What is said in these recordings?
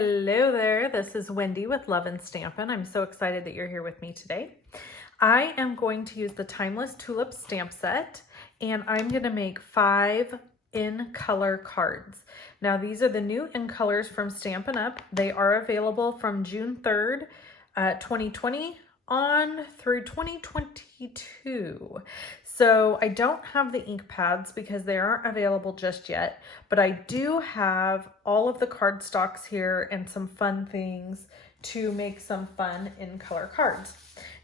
Hello there, this is Wendy with Love and Stampin'. I'm so excited that you're here with me today. I am going to use the Timeless Tulip stamp set, and I'm going to make 5 in color cards. Now these are the new in colors from Stampin' Up. They are available from June 3rd, 2020 on through 2022. So I don't have the ink pads because they aren't available just yet, but I do have all of the card stocks here and some fun things to make some fun in color cards.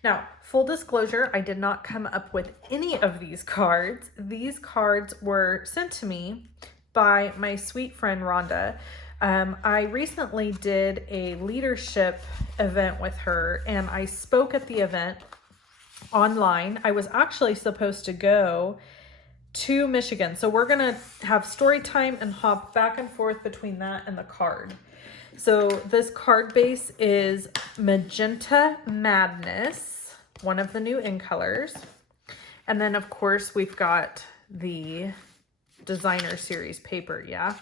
Now, full disclosure, I did not come up with any of these cards. These cards were sent to me by my sweet friend Rhonda. I recently did a leadership event with her, and I spoke at the event online. I was actually supposed to go to Michigan. So we're going to have Storytime and hop back and forth between that and the card. So this card base is Magenta Madness, one of the new in colors. And then of course we've got the designer series paper. Yeah.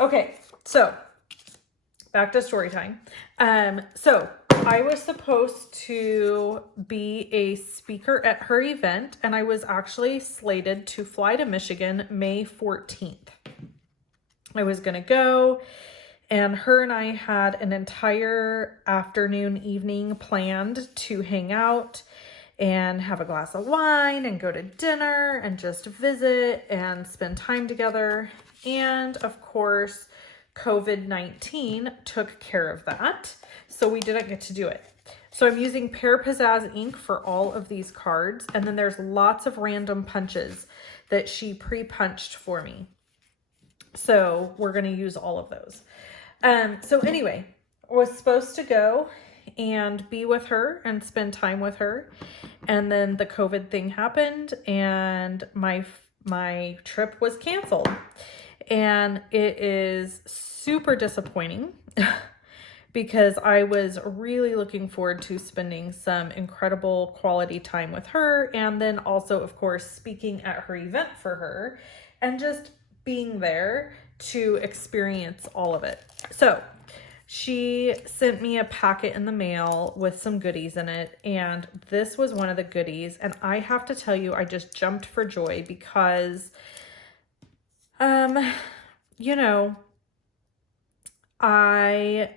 Okay. So back to Storytime. So I was supposed to be a speaker at her event, and I was actually slated to fly to Michigan May 14th. I was going to go, and her and I had an entire afternoon, evening planned to hang out and have a glass of wine and go to dinner and just visit and spend time together. And of course, COVID-19 took care of that, so we didn't get to do it. So I'm using Pear Pizzazz ink for all of these cards, and then there's lots of random punches that she pre-punched for me. So we're going to use all of those. So anyway, I was supposed to go and be with her and spend time with her, and then the COVID thing happened, and my trip was canceled. And it is super disappointing because I was really looking forward to spending some incredible quality time with her, and then also, of course, speaking at her event for her and just being there to experience all of it. So she sent me a packet in the mail with some goodies in it, and this was one of the goodies. And I have to tell you, I just jumped for joy because you know, I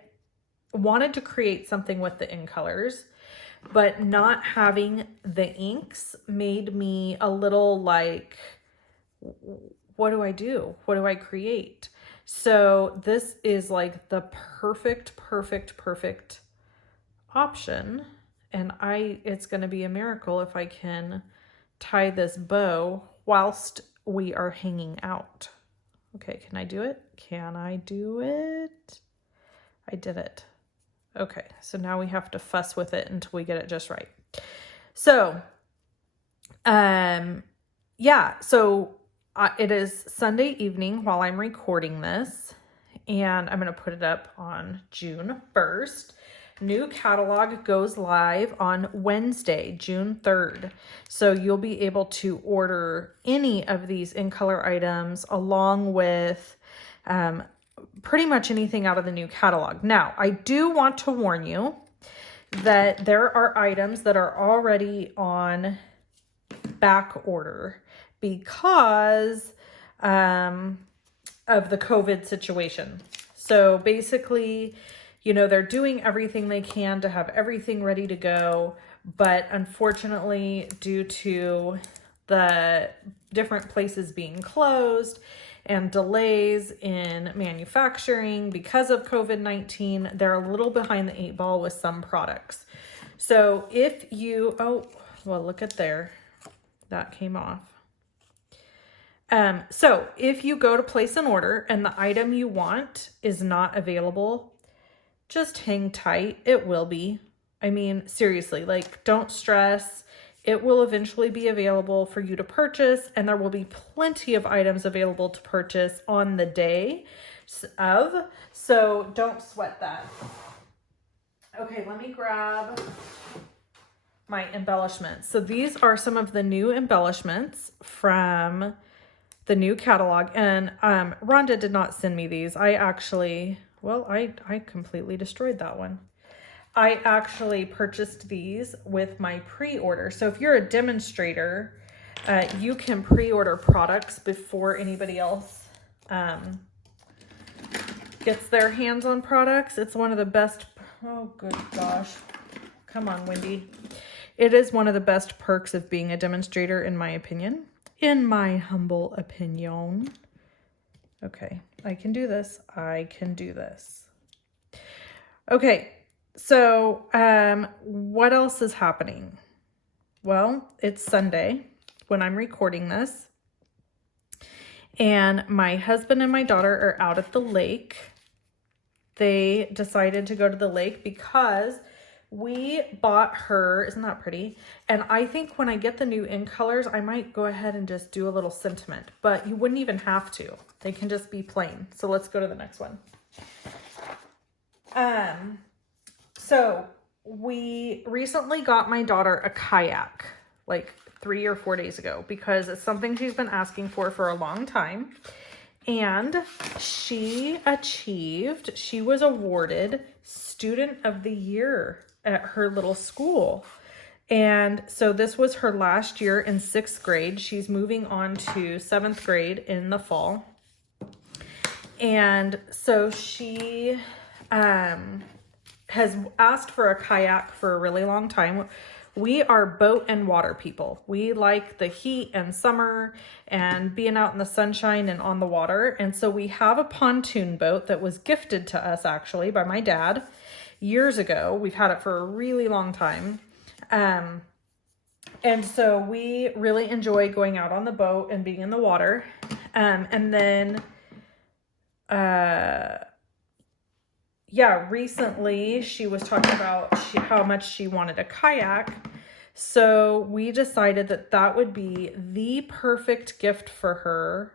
wanted to create something with the in colors, but not having the inks made me a little like, what do I do? What do I create? So this is like the perfect option. And it's going to be a miracle if I can tie this bow whilst we are hanging out. Okay, can I do it? Can I do it? I did it. Okay, so now we have to fuss with it until we get it just right. So, yeah, so it is Sunday evening while I'm recording this, and I'm going to put it up on June 1st. New catalog goes live on Wednesday, June 3rd. So you'll be able to order any of these in color items along with pretty much anything out of the new catalog. Now, I do want to warn you that there are items that are already on back order because of the COVID situation. So basically, you know, they're doing everything they can to have everything ready to go, but unfortunately, due to the different places being closed and delays in manufacturing because of COVID-19, they're a little behind the 8 ball with some products. So if you, oh, well, look at there, that came off. So if you go to place an order and the item you want is not available, just hang tight. It will be. I mean, seriously, like, don't stress. It will eventually be available for you to purchase, and there will be plenty of items available to purchase on the day of, so don't sweat that. Okay, let me grab my embellishments. So these are some of the new embellishments from the new catalog, and Rhonda did not send me these. I actually well, I completely destroyed that one. I actually purchased these with my pre-order. So if you're a demonstrator, you can pre-order products before anybody else gets their hands on products. It's one of the best. Oh, good gosh. Come on, Wendy. It is one of the best perks of being a demonstrator, in my opinion. In my humble opinion. Okay, I can do this. I can do this. Okay, so what else is happening? Well, it's Sunday when I'm recording this. And my husband and my daughter are out at the lake. They decided to go to the lake because we bought her, isn't that pretty? And I think when I get the new in colors, I might go ahead and just do a little sentiment, but you wouldn't even have to. They can just be plain. So let's go to the next one. So we recently got my daughter a kayak, like 3 or 4 days ago, because it's something she's been asking for a long time. And she was awarded Student of the Year at her little school. And so this was her last year in 6th grade. She's moving on to 7th grade in the fall. And so she has asked for a kayak for a really long time. We are boat and water people. We like the heat and summer and being out in the sunshine and on the water. And so we have a pontoon boat that was gifted to us actually by my dad years ago. We've had it for a really long time. And so we really enjoy going out on the boat and being in the water. And then, recently she was talking about how much she wanted a kayak. So we decided that that would be the perfect gift for her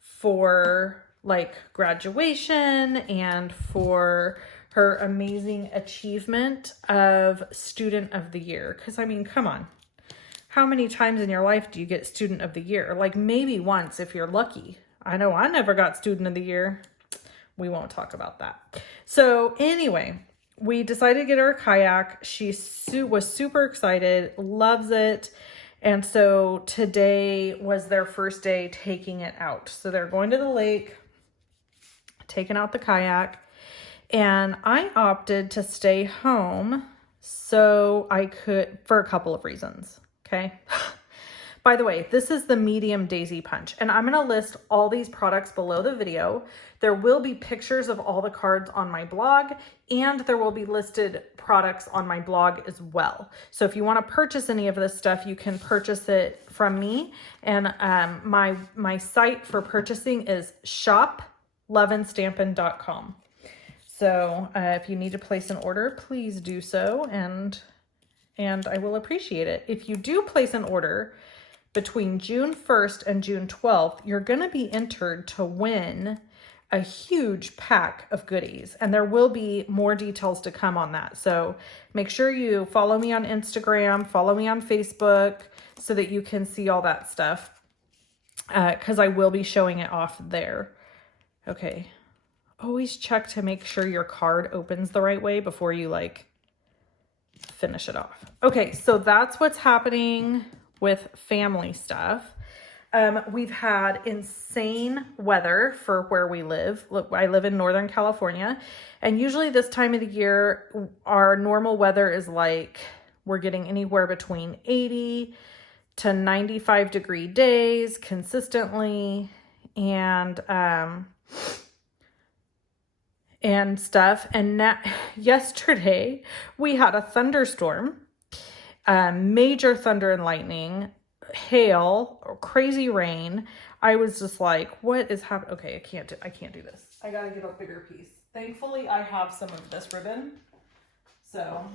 for like graduation and for her amazing achievement of Student of the Year. Because I mean, come on. How many times in your life do you get Student of the Year? Like maybe once if you're lucky. I know I never got Student of the Year. We won't talk about that. So anyway, we decided to get her a kayak. She was super excited, loves it. And so today was their first day taking it out. So they're going to the lake, taking out the kayak. And I opted to stay home so I could, for a couple of reasons. Okay. By the way, this is the medium daisy punch, and I'm going to list all these products below the video. There will be pictures of all the cards on my blog, and there will be listed products on my blog as well. So if you want to purchase any of this stuff, you can purchase it from me. And my site for purchasing is shoploveandstampin.com. So if you need to place an order, please do so, and I will appreciate it. If you do place an order between June 1st and June 12th, you're going to be entered to win a huge pack of goodies, and there will be more details to come on that. So make sure you follow me on Instagram, follow me on Facebook so that you can see all that stuff, because I will be showing it off there. Okay. Always check to make sure your card opens the right way before you like finish it off. Okay, so that's what's happening with family stuff. We've had insane weather for where we live. Look, I live in Northern California, and usually this time of the year, our normal weather is like, we're getting anywhere between 80 to 95 degree days consistently, and stuff. And yesterday we had a thunderstorm, major thunder and lightning, hail, crazy rain. I was just like, what is happening? Okay, I can't do this. I gotta get a bigger piece. Thankfully, I have some of this ribbon, so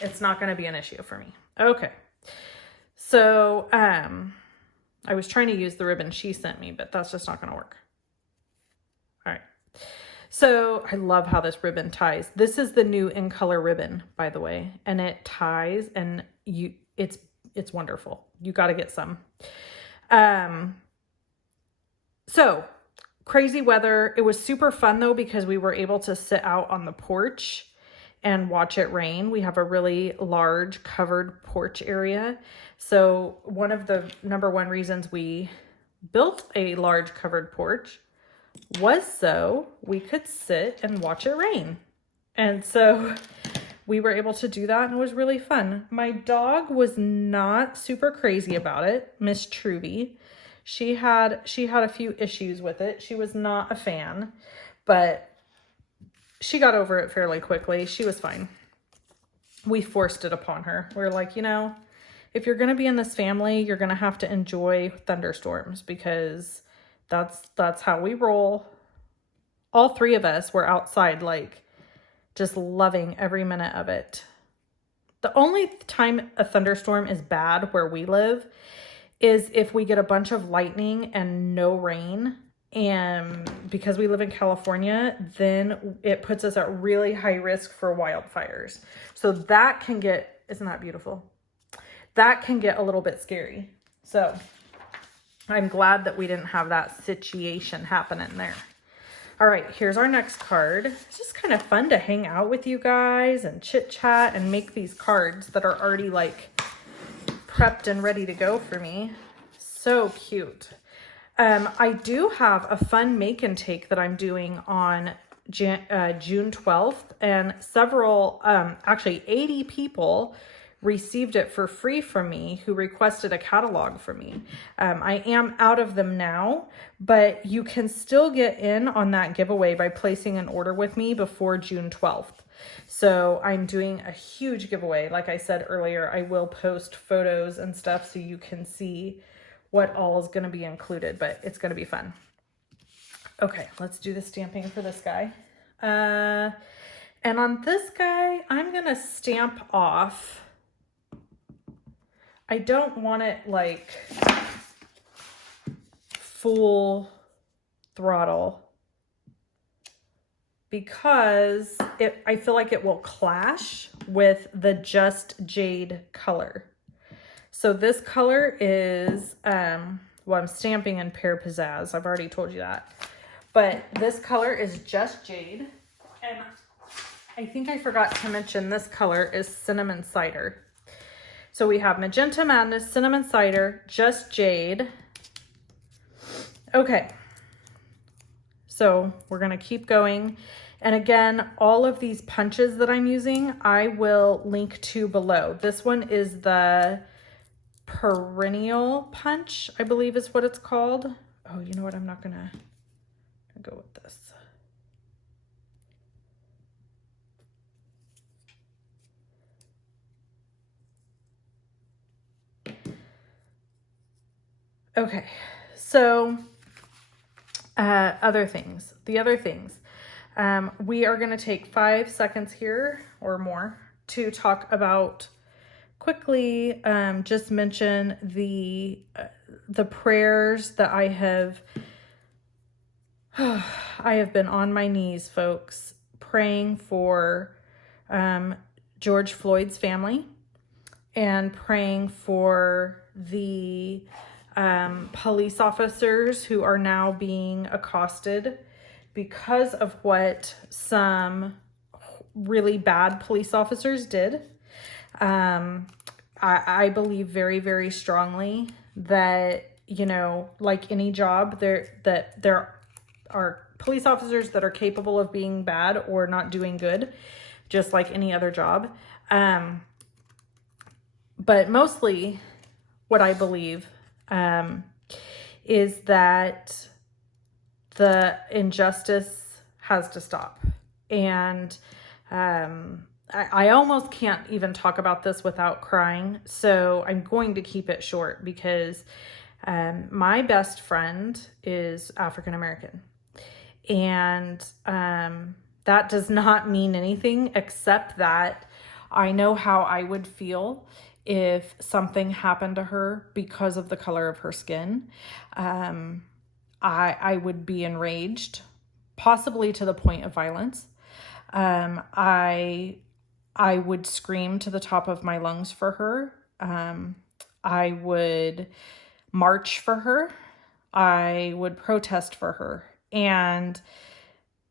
it's not gonna be an issue for me. Okay, so I was trying to use the ribbon she sent me, but that's just not gonna work. All right. So I love how this ribbon ties. This is the new in color ribbon, by the way, and it ties, and it's wonderful. You got to get some. So crazy weather. It was super fun though, because we were able to sit out on the porch and watch it rain. We have a really large covered porch area. So one of the number one reasons we built a large covered porch was so we could sit and watch it rain. And so we were able to do that, and it was really fun. My dog was not super crazy about it, Miss Truby. She had a few issues with it. She was not a fan, but she got over it fairly quickly. She was fine. We forced it upon her. We're like, you know, if you're going to be in this family, you're going to have to enjoy thunderstorms, because that's how we roll. All three of us were outside, like, just loving every minute of it. The only time a thunderstorm is bad where we live is if we get a bunch of lightning and no rain. And because we live in California, then it puts us at really high risk for wildfires. So that can get, isn't that beautiful? That can get a little bit scary. So I'm glad that we didn't have that situation happening there. All right, here's our next card. It's just kind of fun to hang out with you guys and chit chat and make these cards that are already like prepped and ready to go for me. So cute. I do have a fun make and take that I'm doing on June 12th, and several, actually 80 people received it for free from me who requested a catalog from me. I am out of them now, but you can still get in on that giveaway by placing an order with me before June 12th. So I'm doing a huge giveaway. Like I said earlier, I will post photos and stuff so you can see what all is going to be included, but it's going to be fun. Okay, let's do the stamping for this guy. And on this guy, I'm going to stamp off. I don't want it like full throttle, because I feel like it will clash with the Just Jade color. So this color is, well, I'm stamping in Pear Pizzazz. I've already told you that. But this color is Just Jade. And I think I forgot to mention this color is Cinnamon Cider. So we have Magenta Madness, Cinnamon Cider, Just Jade. Okay. So we're going to keep going. And again, all of these punches that I'm using, I will link to below. This one is the Perennial Punch, I believe is what it's called. Oh, you know what? I'm not going to go with this. Okay, so the other things, we are going to take 5 seconds here or more to talk about quickly, just mention the prayers that I have been on my knees, folks, praying for George Floyd's family and praying for the police officers who are now being accosted because of what some really bad police officers did. I believe very, very strongly that, you know, like any job, there are police officers that are capable of being bad or not doing good, just like any other job. But mostly what I believe is that the injustice has to stop. And I almost can't even talk about this without crying. So I'm going to keep it short because my best friend is African American. And that does not mean anything except that I know how I would feel if something happened to her because of the color of her skin. I would be enraged, possibly to the point of violence. I would scream to the top of my lungs for her. I would march for her. I would protest for her. And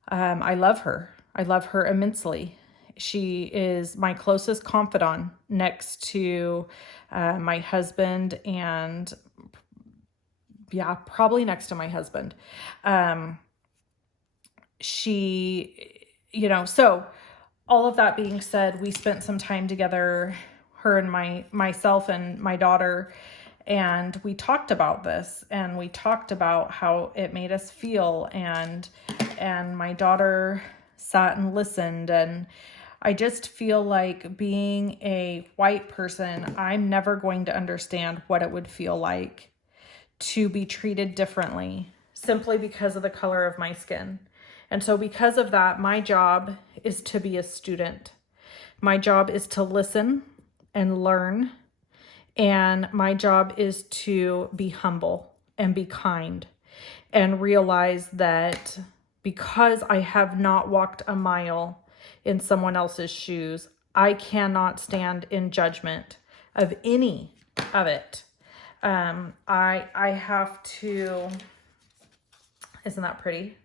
I love her. I love her immensely. She is my closest confidant next to my husband, and yeah, probably next to my husband. So all of that being said, we spent some time together, her and myself and my daughter, and we talked about this, and we talked about how it made us feel, and my daughter sat and listened. And I just feel like, being a white person, I'm never going to understand what it would feel like to be treated differently simply because of the color of my skin. And so because of that, my job is to be a student. My job is to listen and learn. And my job is to be humble and be kind and realize that because I have not walked a mile in someone else's shoes, I cannot stand in judgment of any of it. I have to, isn't that pretty?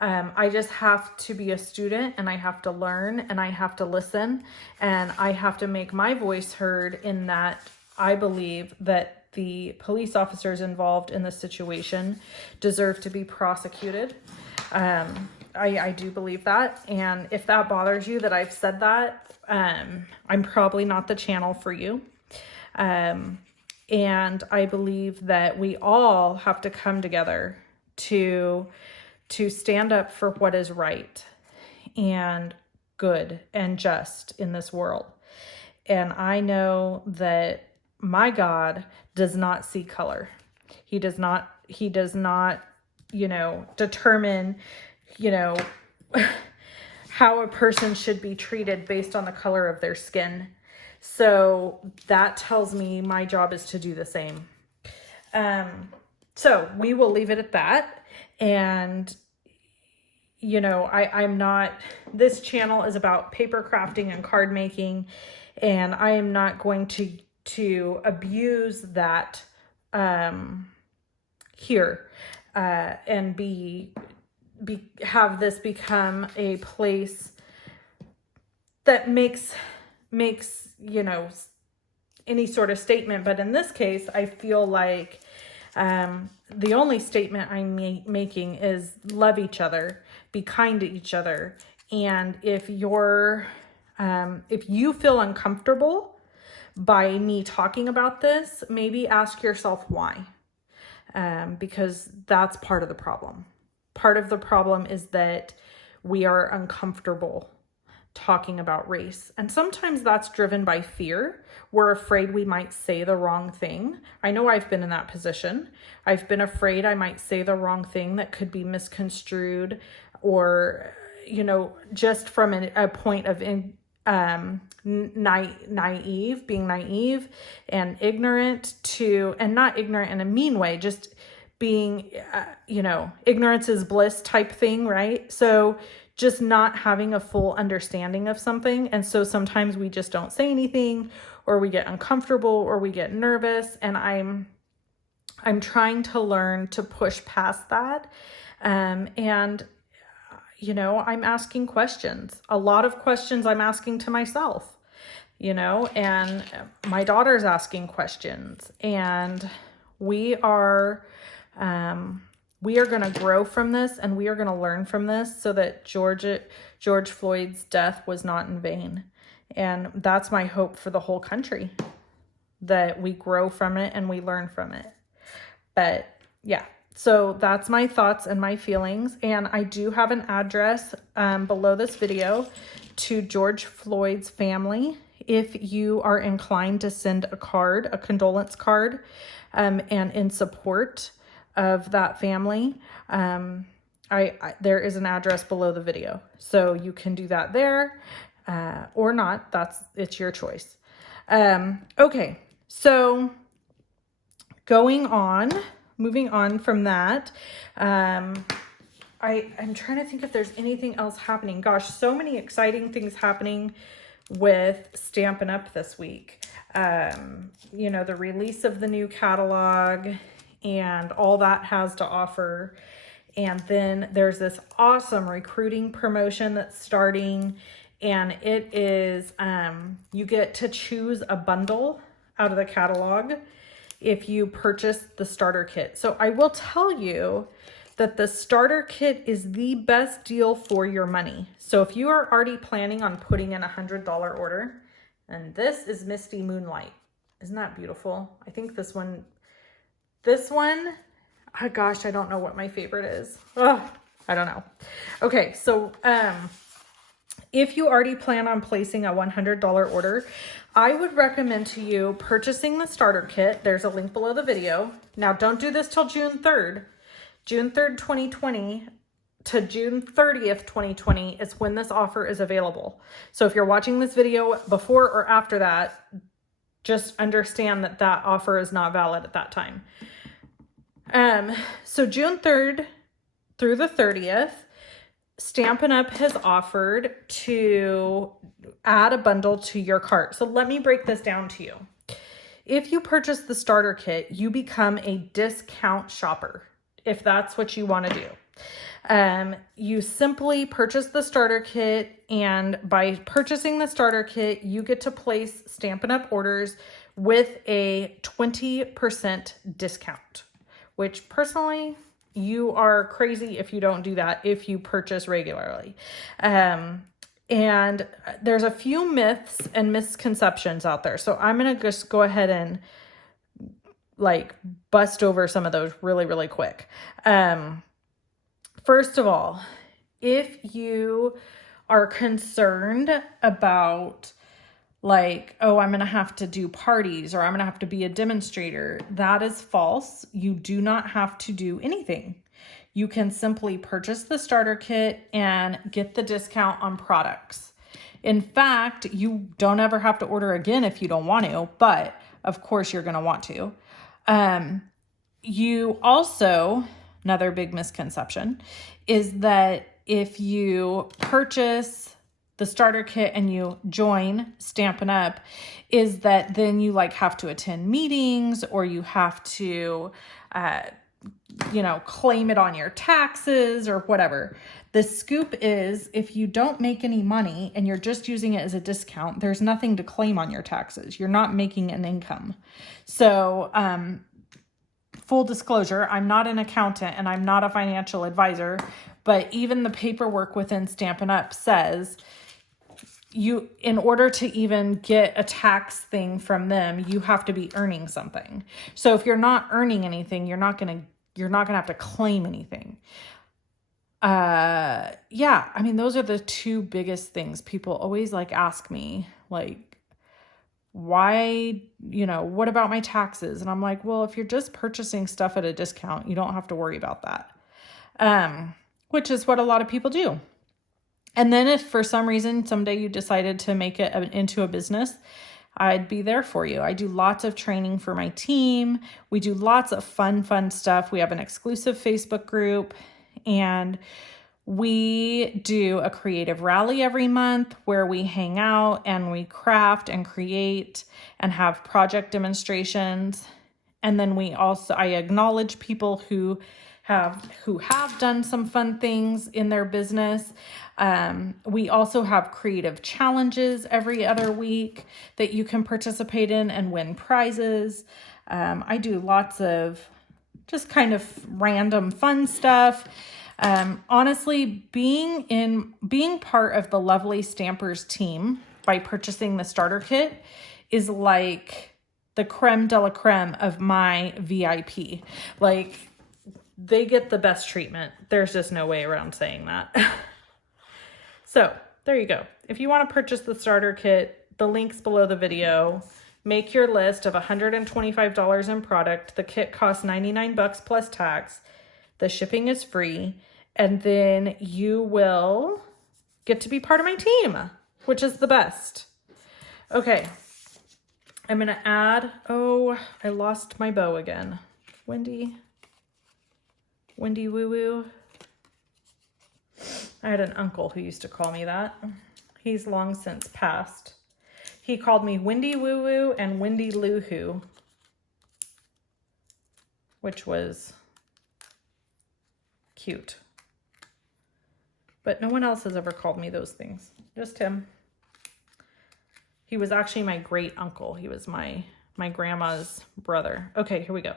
I just have to be a student, and I have to learn, and I have to listen, and I have to make my voice heard, in that I believe that the police officers involved in this situation deserve to be prosecuted. I do believe that. And if that bothers you that I've said that, I'm probably not the channel for you. And I believe that we all have to come together to stand up for what is right and good and just in this world. And I know that my God does not see color. He does not, determine, how a person should be treated based on the color of their skin. So that tells me my job is to do the same. So we will leave it at that. And, I'm not, this channel is about paper crafting and card making, and I am not going to abuse that, here, and have this become a place that makes, any sort of statement. But in this case, I feel like, the only statement I'm making is love each other, be kind to each other. And if you feel uncomfortable by me talking about this, maybe ask yourself why. Because that's part of the problem. Part of the problem is that we are uncomfortable talking about race. And sometimes that's driven by fear. We're afraid we might say the wrong thing. I know I've been in that position. I've been afraid I might say the wrong thing that could be misconstrued, or, just from a point of naive, being naive and ignorant and not ignorant in a mean way, just being, ignorance is bliss type thing, right? So just not having a full understanding of something. And so sometimes we just don't say anything, or we get uncomfortable, or we get nervous. And I'm trying to learn to push past that. And I'm asking questions. A lot of questions I'm asking to myself, and my daughter's asking questions, and we are going to grow from this, and we are going to learn from this, so that George Floyd's death was not in vain. And that's my hope for the whole country, that we grow from it and we learn from it. But yeah, so that's my thoughts and my feelings. And I do have an address below this video to George Floyd's family. If you are inclined to send a card, a condolence card, and in support of that family, there is an address below the video, so you can do that there, or not. It's your choice. Okay, so moving on from that, I'm trying to think if there's anything else happening. Gosh, so many exciting things happening with Stampin' Up! This week. The release of the new catalog and all that has to offer. And then there's this awesome recruiting promotion that's starting, and it is, you get to choose a bundle out of the catalog if you purchase the starter kit. So I will tell you that the starter kit is the best deal for your money. So if you are already planning on putting in a $100 order, and this is Misty Moonlight. Isn't that beautiful? I think this one, oh gosh, I don't know what my favorite is. Oh, I don't know. Okay, so if you already plan on placing a $100 order, I would recommend to you purchasing the starter kit. There's a link below the video. Now, don't do this till June 3rd. June 3rd, 2020 to June 30th, 2020 is when this offer is available. So if you're watching this video before or after that, just understand that that offer is not valid at that time. So June 3rd through the 30th, Stampin' Up! Has offered to add a bundle to your cart. So let me break this down to you. If you purchase the starter kit, you become a discount shopper, if that's what you want to do. You simply purchase the starter kit, and by purchasing the starter kit, you get to place Stampin' Up! Orders with a 20% discount, which personally, you are crazy if you don't do that if you purchase regularly. And there's a few myths and misconceptions out there. So I'm going to just go ahead and like bust over some of those really, really quick. First of all, if you are concerned about like, oh, I'm going to have to do parties or I'm going to have to be a demonstrator, that is false. You do not have to do anything. You can simply purchase the starter kit and get the discount on products. In fact, you don't ever have to order again if you don't want to, but of course you're going to want to. You also, another big misconception is that if you purchase the starter kit and you join Stampin' Up, is that then you like have to attend meetings or you have to, claim it on your taxes or whatever. The scoop is if you don't make any money and you're just using it as a discount, there's nothing to claim on your taxes. You're not making an income. So, full disclosure, I'm not an accountant and I'm not a financial advisor, but even the paperwork within Stampin' Up says in order to even get a tax thing from them, you have to be earning something. So if you're not earning anything, you're not going to have to claim anything. Those are the two biggest things. People always ask me why, what about my taxes? And I'm like, well, if you're just purchasing stuff at a discount, you don't have to worry about that. Which is what a lot of people do. And then if for some reason someday you decided to make it into a business, I'd be there for you. I do lots of training for my team. We do lots of fun stuff. We have an exclusive Facebook group, and we do a creative rally every month where we hang out and we craft and create and have project demonstrations. And then I acknowledge people who have done some fun things in their business. We also have creative challenges every other week that you can participate in and win prizes. I do lots of just kind of random fun stuff. Honestly, being part of the Lovely Stampers team by purchasing the starter kit is like the creme de la creme of my VIP. They get the best treatment. There's just no way around saying that. So there you go. If you want to purchase the starter kit, the link's below the video. Make your list of $125 in product. The kit costs $99 plus tax. The shipping is free. And then you will get to be part of my team, which is the best. Okay. I'm going to add, I lost my bow again. Wendy Woo Woo. I had an uncle who used to call me that. He's long since passed. He called me Wendy Woo Woo and Wendy Loo Hoo, which was cute. But no one else has ever called me those things. Just him. He was actually my great uncle. He was my grandma's brother. Okay, here we go.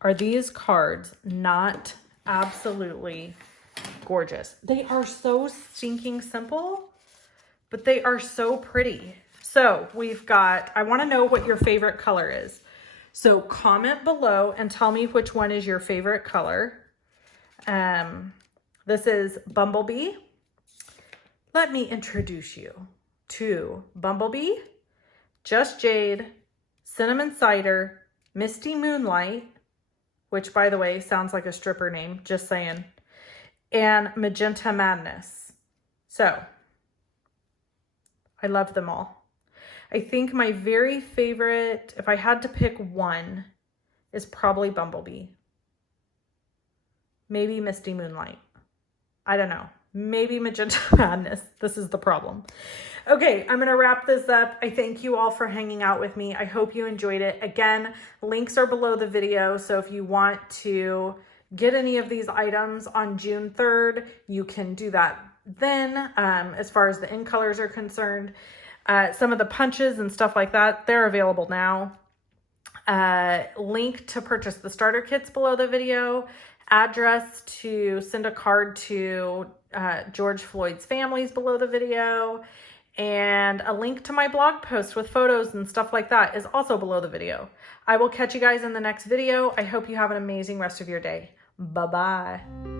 Are these cards not absolutely gorgeous? They are so stinking simple, but they are so pretty. So we've got, I want to know what your favorite color is. So comment below and tell me which one is your favorite color. This is Bumblebee. Let me introduce you to Bumblebee, Just Jade, Cinnamon Cider, Misty Moonlight, which by the way sounds like a stripper name, just saying, and Magenta Madness. So I love them all. I think my very favorite, if I had to pick one, is probably Bumblebee. Maybe Misty Moonlight. I don't know. Maybe Magenta Madness. This is the problem. Okay, I'm going to wrap this up. I thank you all for hanging out with me. I hope you enjoyed it. Again, links are below the video, so if you want to get any of these items on June 3rd, you can do that then. As far as the in colors are concerned, some of the punches and stuff like that, they're available now. Link to purchase the starter kits below the video. Address to send a card to George Floyd's families below the video, and a link to my blog post with photos and stuff like that is also below the video. I will catch you guys in the next video. I hope you have an amazing rest of your day. Bye-bye.